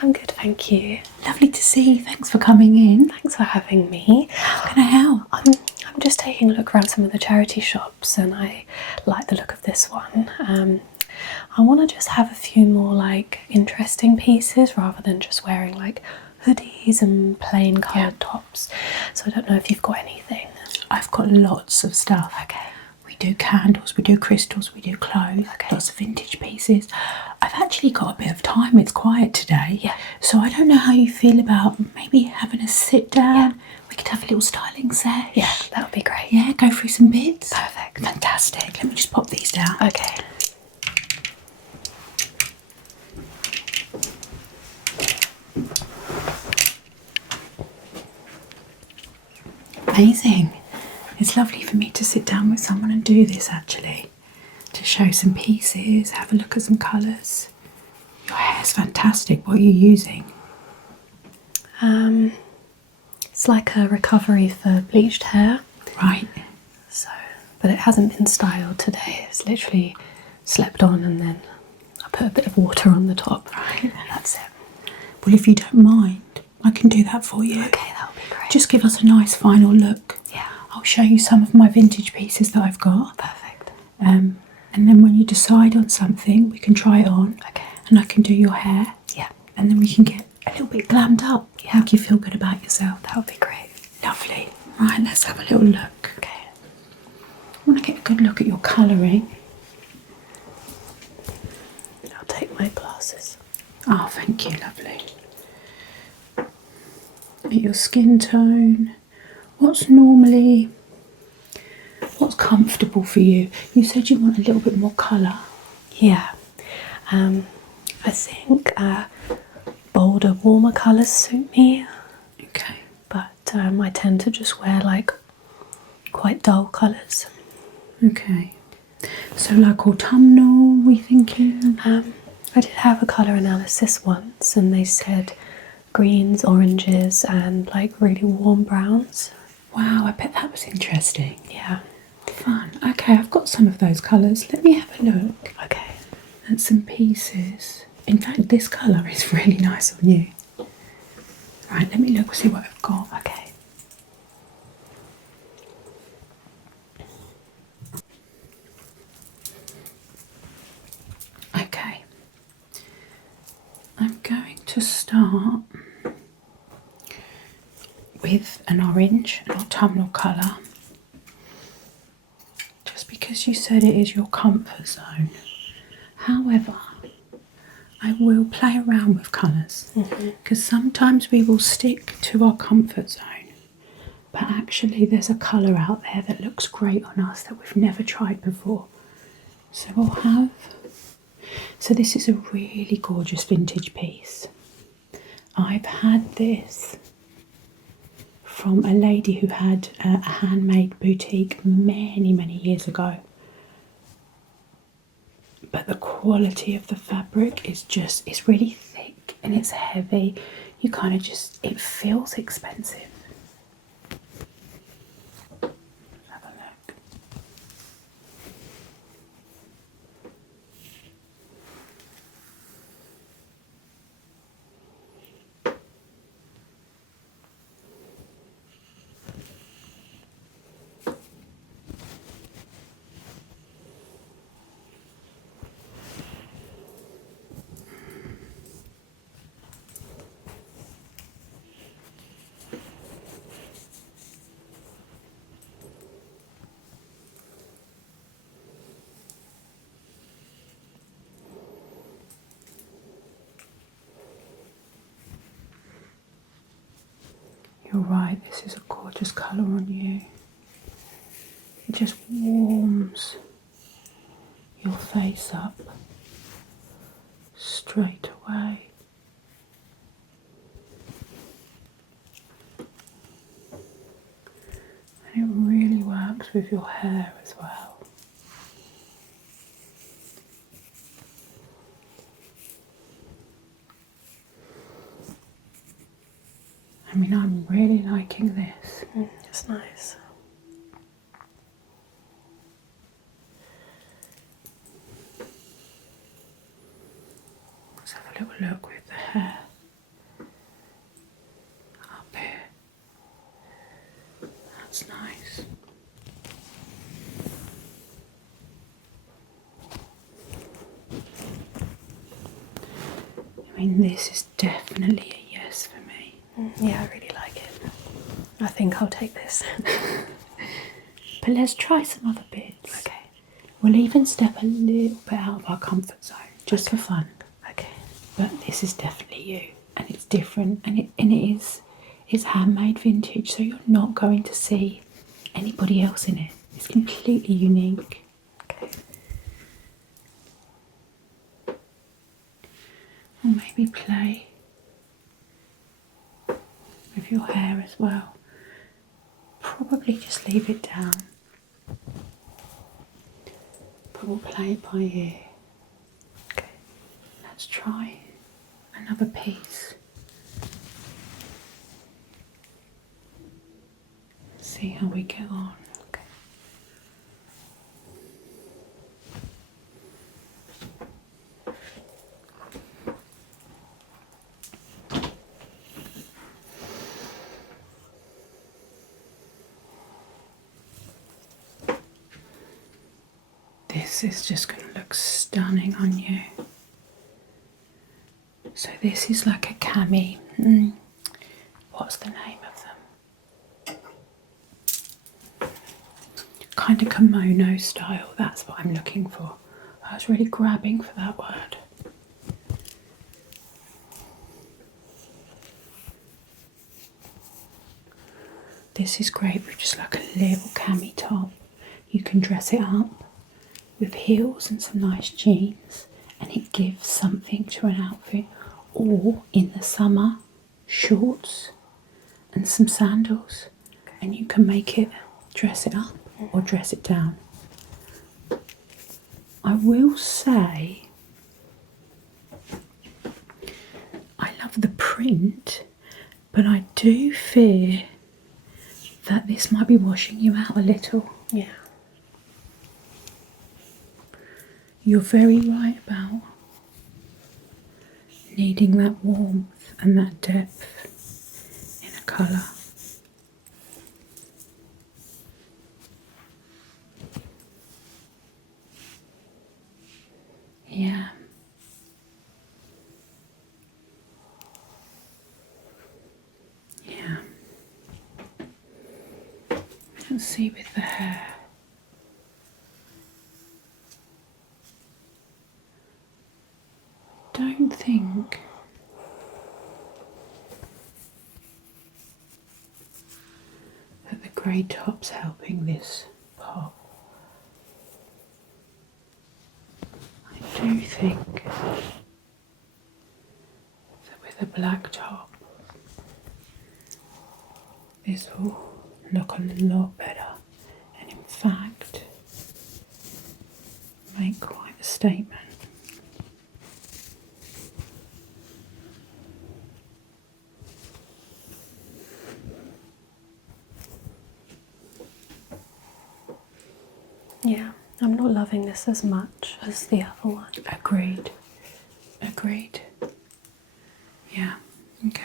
I'm good, thank you. Lovely to see you. Thanks for coming in. Thanks for having me. How can I help? I'm just taking a look around some of the charity shops, and I like the look of this one. I want to just have a few more like interesting pieces rather than just wearing like hoodies and plain coloured tops. So I don't know if you've got anything. I've got lots of stuff. Okay. We do candles, we do crystals, we do clothes, lots of vintage pieces. I've actually got a bit of time, it's quiet today. Yeah. So I don't know how you feel about maybe having a sit down. Yeah. We could have a little styling sesh. Yeah, that would be great. Yeah, go through some bits. Perfect. Fantastic. Let me just pop these down. Okay. Amazing. It's lovely for me to sit down with someone and do this actually. To show some pieces, have a look at some colours. Your hair's fantastic. What are you using? It's like a recovery for bleached hair. Right. So, but it hasn't been styled today. It's literally slept on and then I put a bit of water on the top. Right. That's it. Well, if you don't mind, I can do that for you. Okay, that'll be great. Just give us a nice final look. Yeah. I'll show you some of my vintage pieces that I've got. Perfect. And then when you decide on something, we can try it on. Okay. And I can do your hair. Yeah. And then we can get a little bit glammed up. Yeah. Make you feel good about yourself. That would be great. Lovely. Right, let's have a little look. Okay. I want to get a good look at your colouring. I'll take my glasses. Oh, thank you, lovely. At your skin tone. What's comfortable for you? You said you want a little bit more colour. Yeah. I think bolder, warmer colours suit me. Okay. But I tend to just wear like quite dull colours. Okay. So like autumnal, we thinking? I did have a colour analysis once and they said greens, oranges and like really warm browns. Wow, I bet that was interesting. Yeah. Fun. Okay, I've got some of those colours. Let me have a look Okay. at some pieces. In fact, this colour is really nice on you. Right, let me look, see what I've got. Okay. Okay. I'm going to start with an orange, an autumnal colour. Just because you said it is your comfort zone. However, I will play around with colours because sometimes we will stick to our comfort zone, but actually there's a colour out there that looks great on us that we've never tried before. So we'll have, so this is a really gorgeous vintage piece. I've had this from a lady who had a handmade boutique many years ago. But the quality of the fabric is just, it's really thick and it's heavy. You kind of just, it feels expensive. Let's have a look. You're right, this is a gorgeous colour on you. It just warms your face up straight away. And it really works with your hair as well. I mean, I'm really liking this. It's nice. Let's have a little look with the hair. I mean, this is definitely a yes for me. Yeah, I really like it. I think I'll take this. But let's try some other bits. Okay. We'll even step a little bit out of our comfort zone, just for fun. Okay. But this is definitely you, and it's different, and it's handmade vintage, so you're not going to see anybody else in it. It's completely unique. Okay. Or maybe play with your hair as well. Probably just leave it down. But we'll play it by ear. Okay. Let's try another piece. See how we get on. Okay. This is just going to look stunning on you. So this is like a cami. What's the name of them? Kind of kimono style. That's what I'm looking for. I was really grabbing for that word. This is great with just like a little cami top. You can dress it up with heels and some nice jeans, and it gives something to an outfit. Or in the summer, shorts and some sandals, and you can make it, dress it up or dress it down. I will say I love the print, but I do fear that this might be washing you out a little. Yeah. You're very right about needing that warmth and that depth in a colour. Yeah. Yeah. Let's see with the hair. Don't think that the grey top's helping this pop. I do think that with a black top, this will look a lot better, and in fact, make quite a statement. Yeah, I'm not loving this as much as the other one. Agreed. Agreed. Yeah, okay.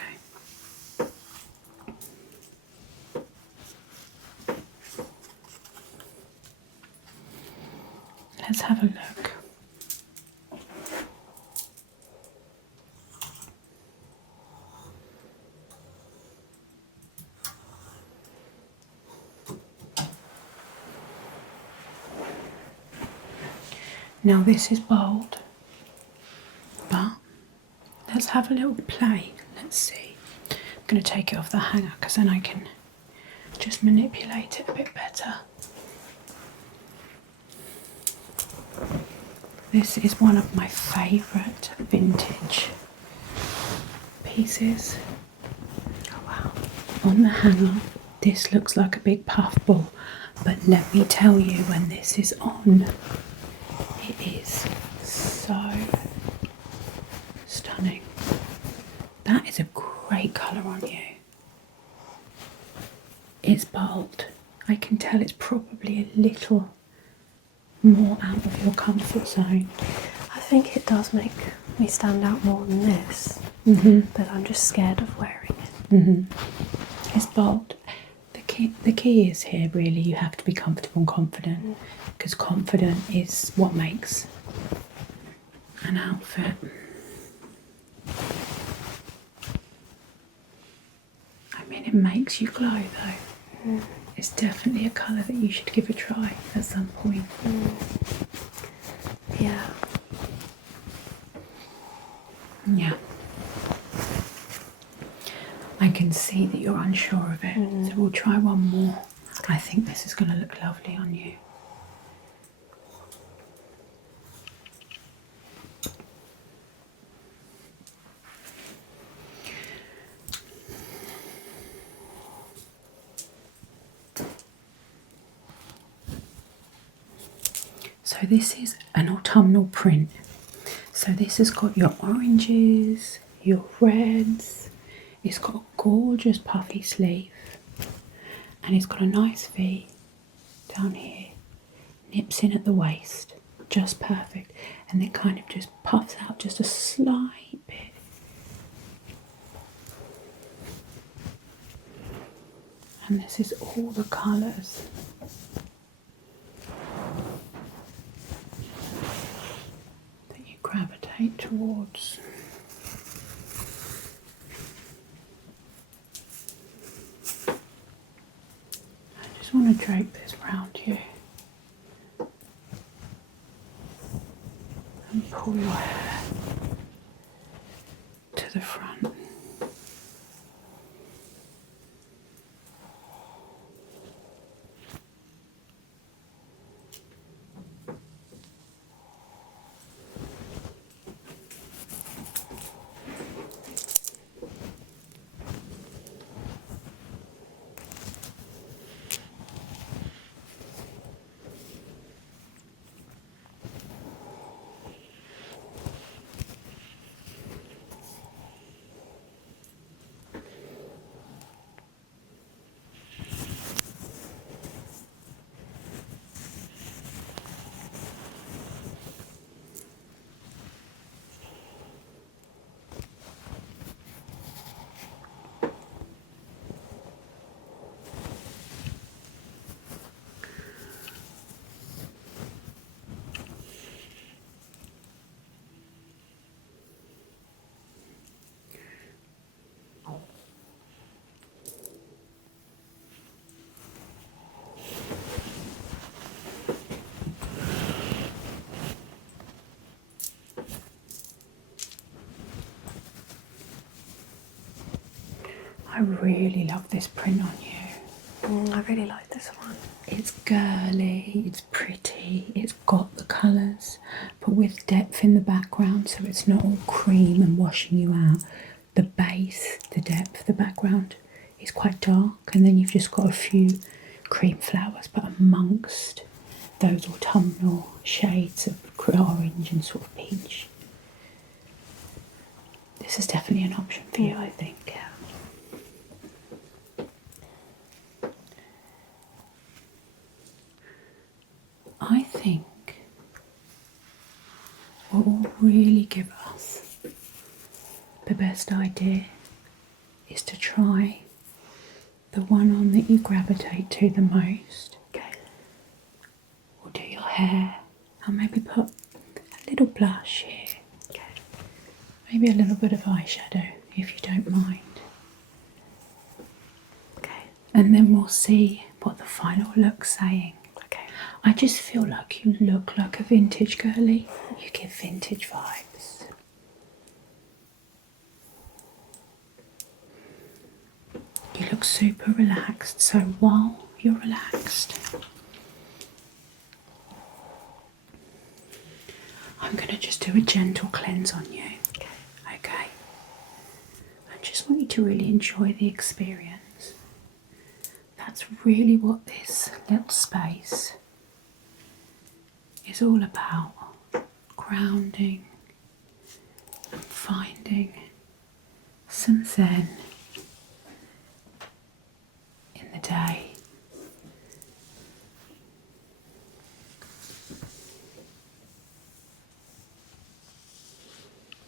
Let's have a look. Now this is bold, but let's have a little play. Let's see. I'm going to take it off the hanger because then I can just manipulate it a bit better. This is one of my favourite vintage pieces. Oh wow. On the hanger, this looks like a big puffball, but let me tell you, when this is on, it is so stunning. That is a great colour on you. It's bold. I can tell it's probably a little more out of your comfort zone. I think it does make me stand out more than this, but I'm just scared of wearing it. It's bold. The key is here really, you have to be comfortable and confident, because confident is what makes an outfit. it makes you glow though. It's definitely a colour that you should give a try at some point. Yeah. Yeah. I can see that you're unsure of it, so we'll try one more. I think this is going to look lovely on you. So this is an autumnal print. So this has got your oranges, your reds, it's got a gorgeous puffy sleeve, and it's got a nice V down here, nips in at the waist, just perfect, and then kind of just puffs out just a slight bit. And this is all the colours. That you gravitate towards. I just want to drape this around you and pull your hair to the front. I really love this print on you. I really like this one. It's girly, it's pretty, it's got the colours, but with depth in the background, so it's not all cream and washing you out. The base, the depth, the background is quite dark, and then you've just got a few cream flowers, but amongst those autumnal shades of orange and sort of peach. This is definitely an option for you, I think. Yeah. I think what will really give us the best idea is to try the one on that you gravitate to the most. Okay. We'll do your hair. I'll maybe put a little blush here. Okay. Maybe a little bit of eyeshadow if you don't mind. Okay. And then we'll see what the final look's saying. Okay. I just feel like you look like a vintage girly. You give vintage vibes. You look super relaxed, so while you're relaxed, I'm going to just do a gentle cleanse on you. Okay? I just want you to really enjoy the experience. That's really what this little space is all about. Grounding and finding some zen in the day.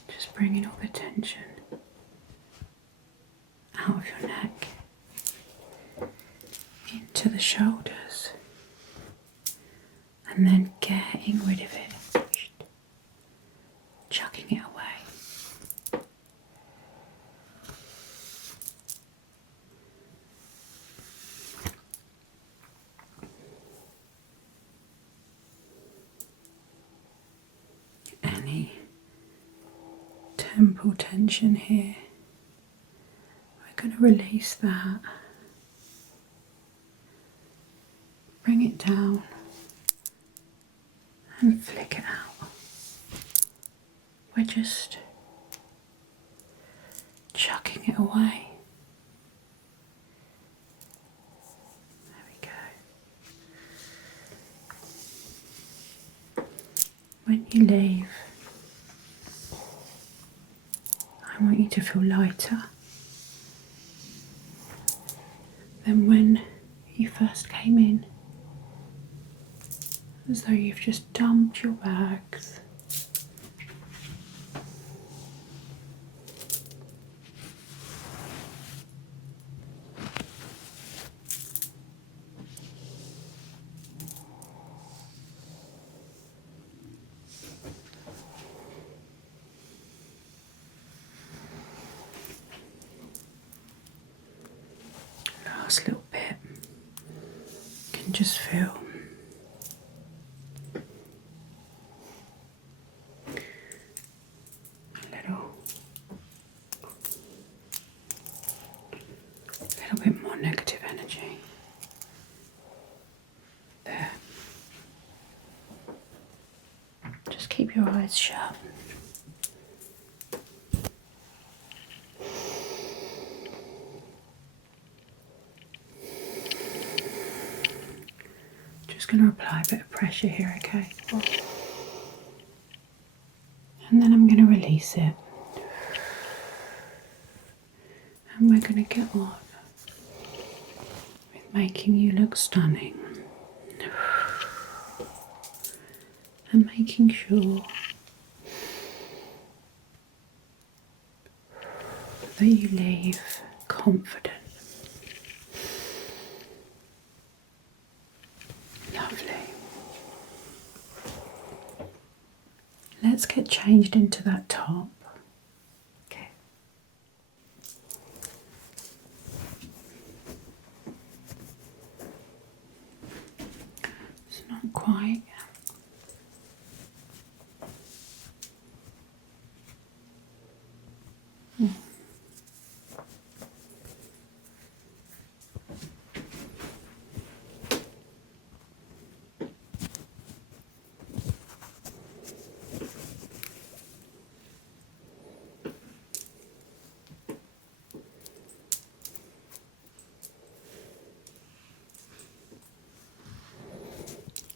Just bringing all the tension out of your neck into the shoulders, and then getting rid of it, chucking it away. temple tension here. We're going to release that. Bring it down and flick it out. We're just chucking it away. There we go. When you leave, I want you to feel lighter than when you first came in. As though you've just dumped your bags. Last little bit. You can just feel a little bit more negative energy. There. Just keep your eyes shut. Just going to apply a bit of pressure here, okay? And then I'm going to release it. And we're going to get on with making you look stunning. And making sure that you leave confident. Lovely. Let's get changed into that top. Okay. It's not quite.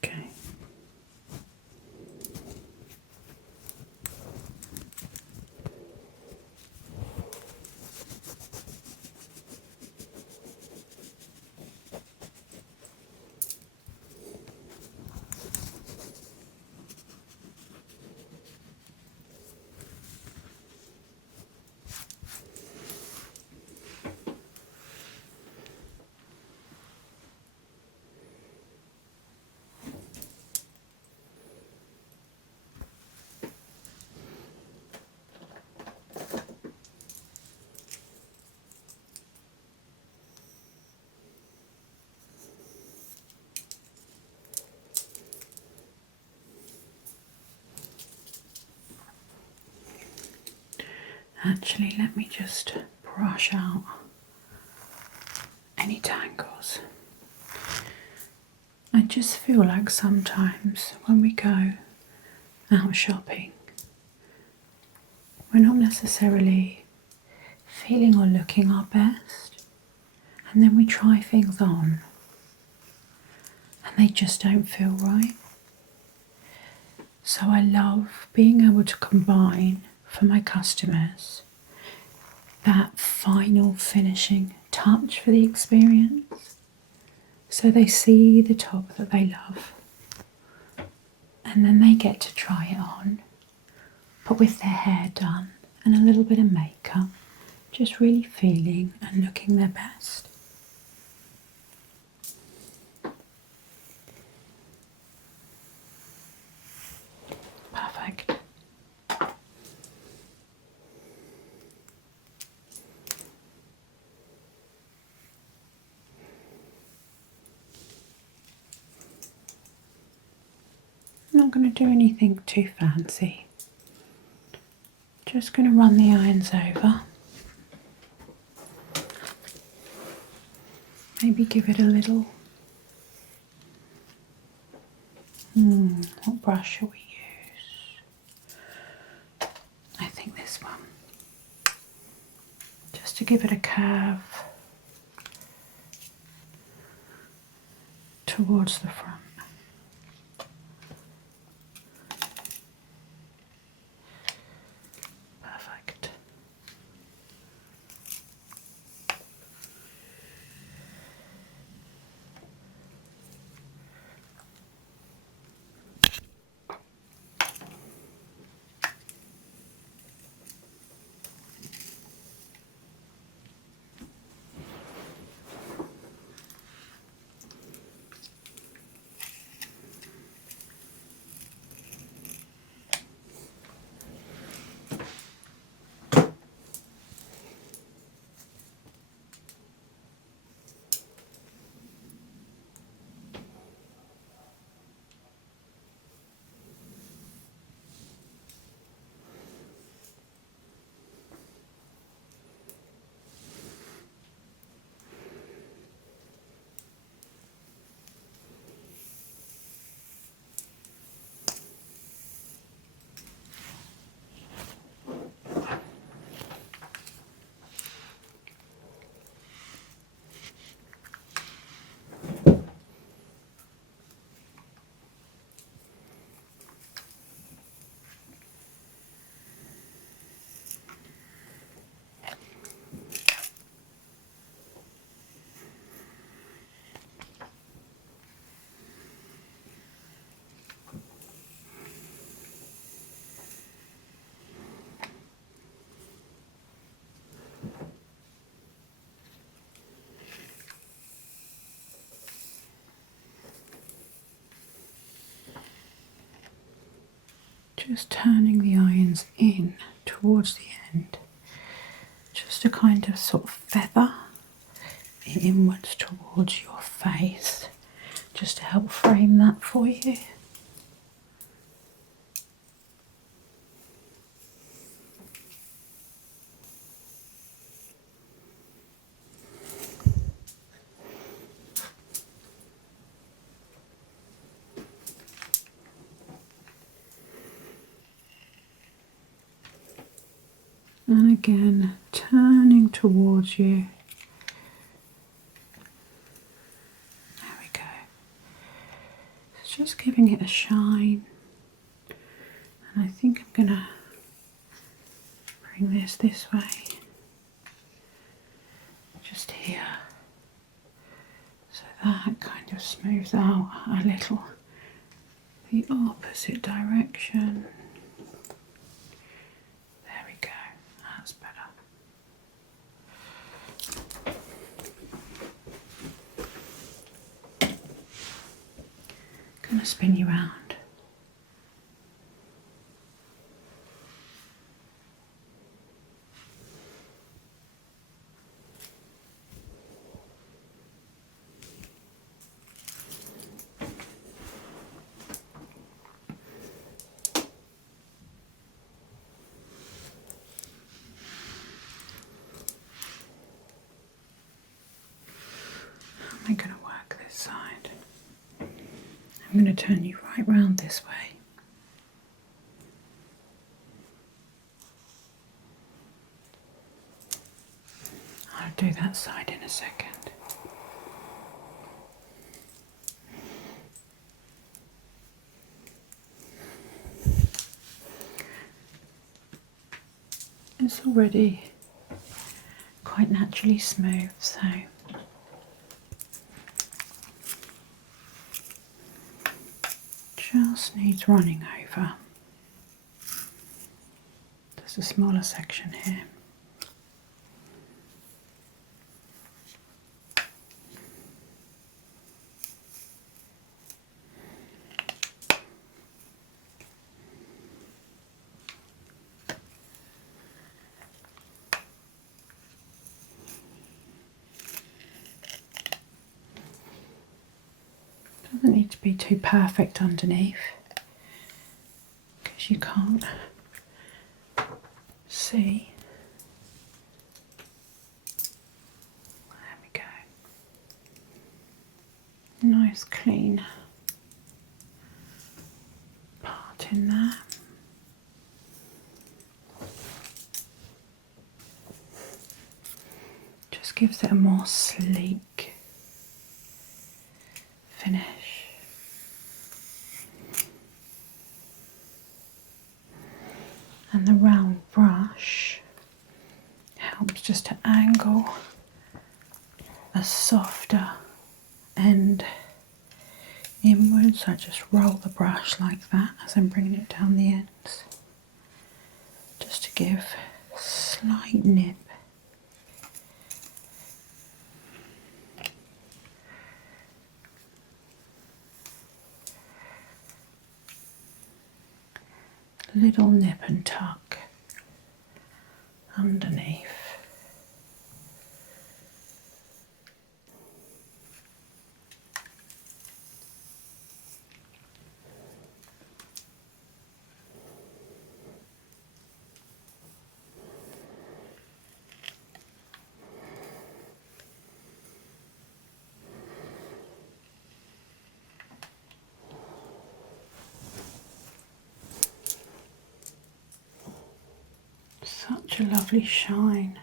Okay. Actually, let me just brush out any tangles. I just feel like sometimes when we go out shopping, we're not necessarily feeling or looking our best, and then we try things on and they just don't feel right. So I love being able to combine for my customers that final finishing touch for the experience, so they see the top that they love and then they get to try it on, but with their hair done and a little bit of makeup, just really feeling and looking their best. Perfect. I'm not going to do anything too fancy. Just going to run the irons over. Maybe give it a little. What brush shall we use? I think this one. Just to give it a curve towards the front. Perfect. Just turning the irons in towards the end, just to kind of sort of feather it inwards towards your face, just to help frame that for you. And again, turning towards you. There we go. It's just giving it a shine. And I think I'm going to bring this way. Just here. So that kind of smooths out a little the opposite direction. There we go. That's better. Gonna spin you round. I'm going to work this side. I'm going to turn you right round this way. I'll do that side in a second. It's already quite naturally smooth, so just needs running over. There's a smaller section here. Doesn't need to be too perfect underneath, because you can't see. There we go. Nice clean part in there. Just gives it a more sleek finish. And the round brush helps just to angle a softer end inwards. So I just roll the brush like that as I'm bringing it down the ends, just to give a slight nip. Little nip and tuck underneath. Such a lovely shine.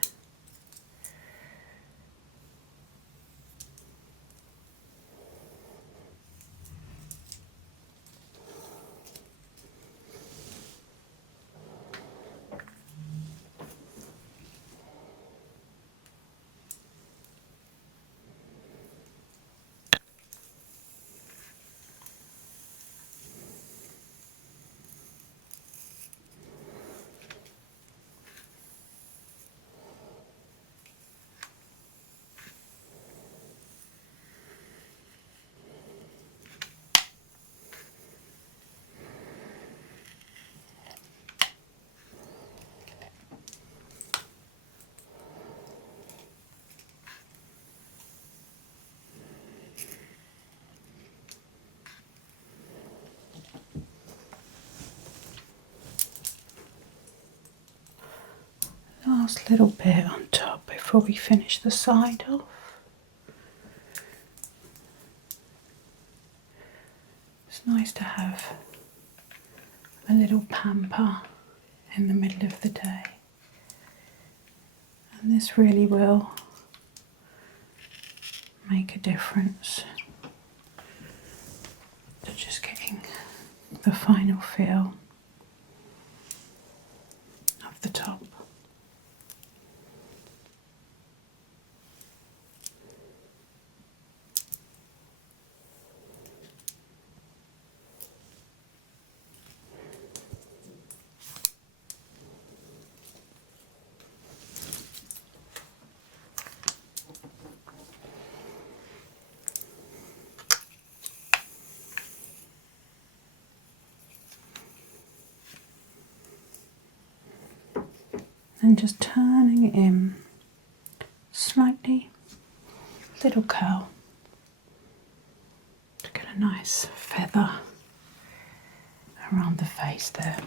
Last little bit on top before we finish the side off. It's nice to have a little pamper in the middle of the day, and this really will make a difference to just getting the final feel of the top. And just turning it in slightly, little curl to get a nice feather around the face there.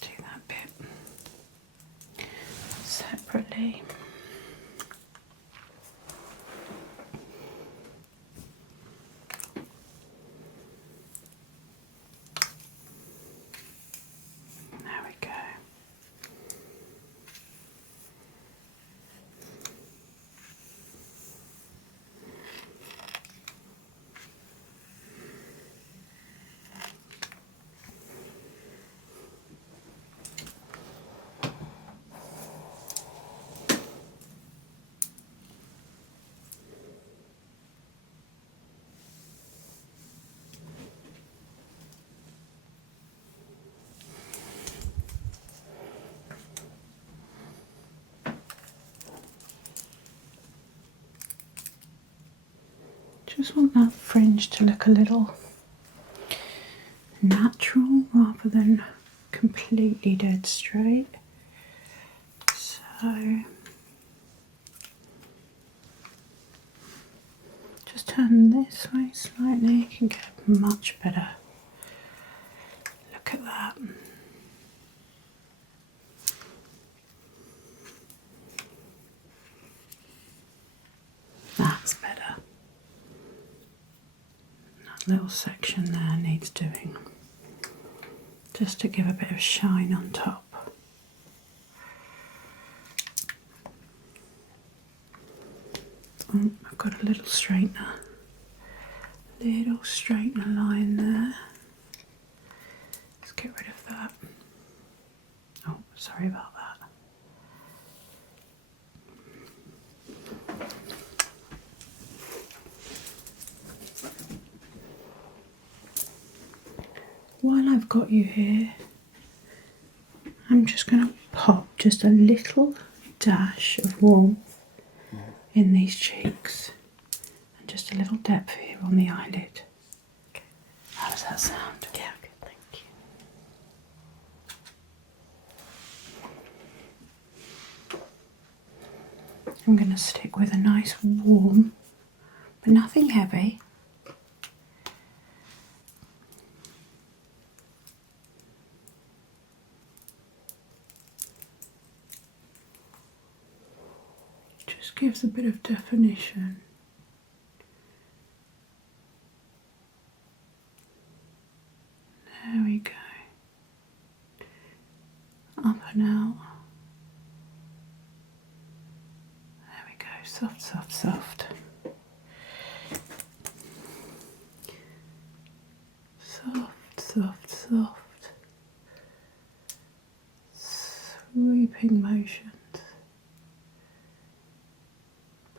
Do that bit separately. There we go. Just want that fringe to look a little natural rather than completely dead straight. So just turn this way slightly, you can get a much better look at that. That's better. That little section there needs doing, just to give a bit of shine on top. Oh, I've got a little straightener line there. Let's get rid of that. Oh, sorry about that. While I've got you here, I'm just going to pop just a little dash of warmth in these cheeks and just a little depth here on the eyelid. Okay. How does that sound? Yeah, good, thank you. I'm going to stick with a nice warm, but nothing heavy. Just gives a bit of definition. There we go. Up and out. There we go. Soft, soft, soft. Soft, soft, soft. Sweeping motions.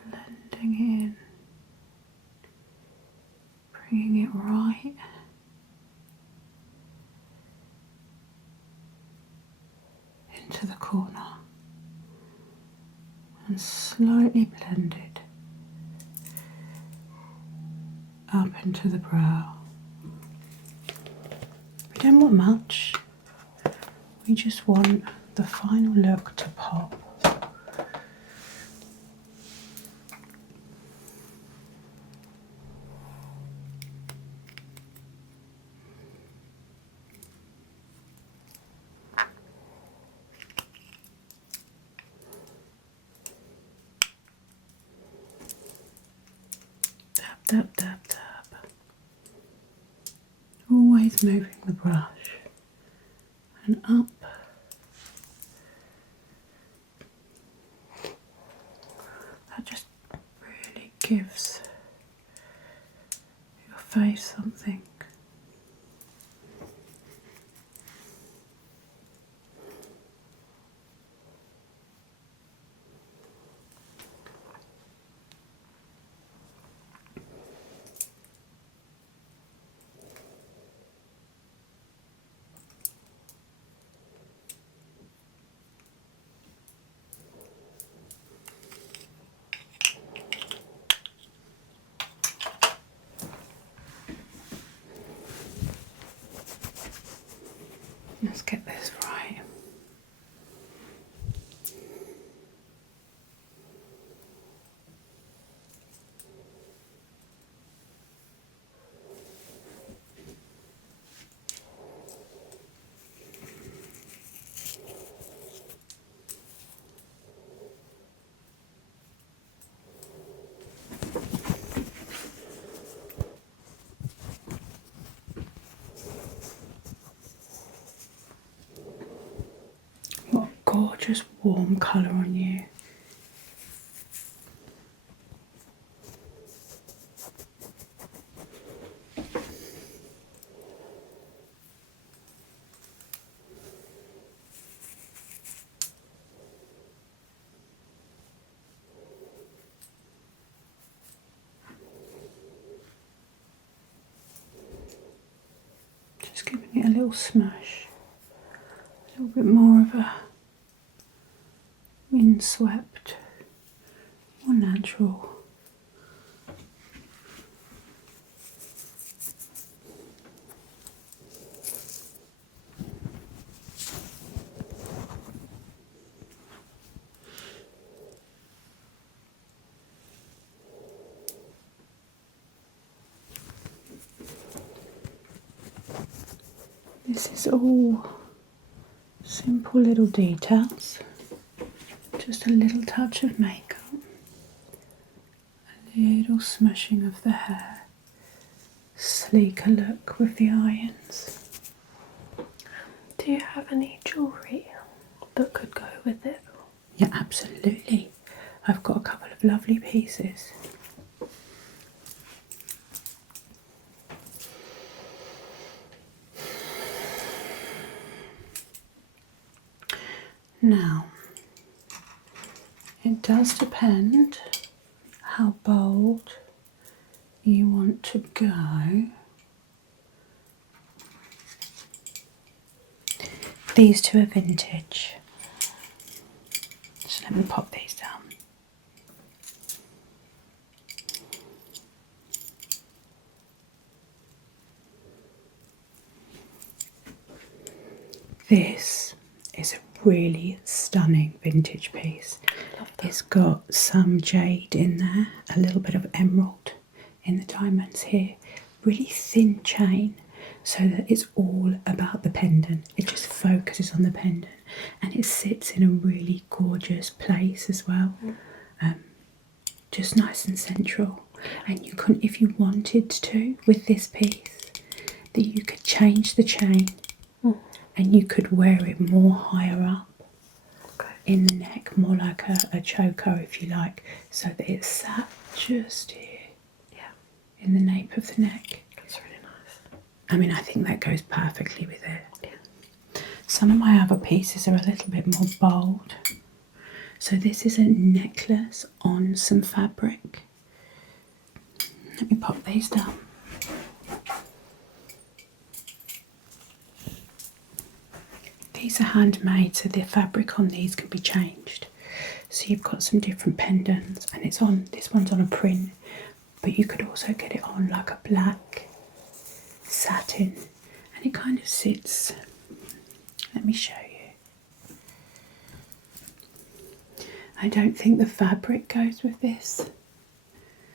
Blending in. Bringing it right into the corner and slightly blended up into the brow. We don't want much, we just want the final look to pop. Tap, tap, tap, tap. Always moving the brush and up. That just really gives your face something. Let's get this right. What a gorgeous warm colour on you. Just giving it a little smash. A little bit more of a windswept, more natural. this is all simple little details. Just a little touch of makeup, a little smushing of the hair, sleeker look with the irons. Do you have any jewellery that could go with it? Yeah, absolutely. I've got a couple of lovely pieces. Now, it does depend how bold you want to go. These two are vintage, so let me pop these down. This is a really stunning vintage piece. It's got some jade in there, a little bit of emerald in the diamonds here, really thin chain, so that it's all about the pendant. It just focuses on the pendant, and it sits in a really gorgeous place as well. Just nice and central. And you could, if you wanted to, with this piece, that you could change the chain and you could wear it more higher up in the neck, more like a choker if you like, so that it's sat just here in the nape of the neck. That's really nice. I mean, I think that goes perfectly with it. Yeah. Some of my other pieces are a little bit more bold. So this is a necklace on some fabric. Let me pop these down. These are handmade, so the fabric on these can be changed. So you've got some different pendants, and it's on, this one's on a print, but you could also get it on like a black satin, and it kind of sits. Let me show you. I don't think the fabric goes with this,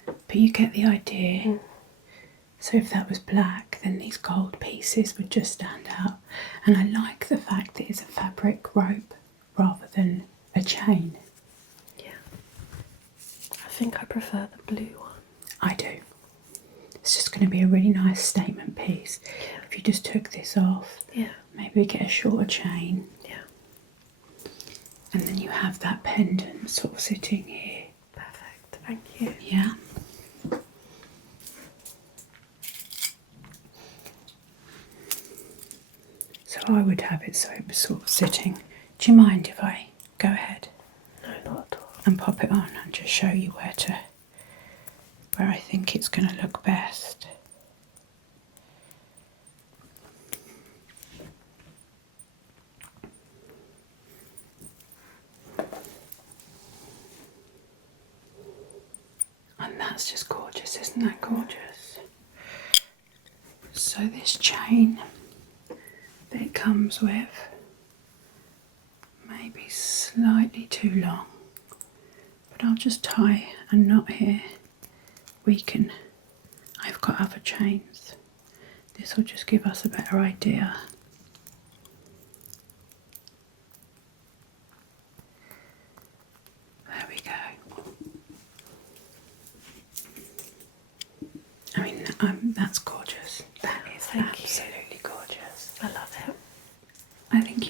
but you get the idea. So if that was black, then these gold pieces would just stand out. And I like the fact that it's a fabric rope rather than a chain. Yeah. I think I prefer the blue one. I do. It's just going to be a really nice statement piece. Yeah. If you just took this off, maybe we get a shorter chain. Yeah. And then you have that pendant sort of sitting here. Perfect, thank you. Yeah. So I would have it so it was sort of sitting. Do you mind if I go ahead? No, not at all. And pop it on and just show you where I think it's going to look best. And that's just gorgeous, isn't that gorgeous? So this chain that it comes with may be slightly too long, but I'll just tie a knot here. I've got other chains. This will just give us a better idea. There we go. I mean, that's gorgeous. That is absolutely gorgeous. I love it. I think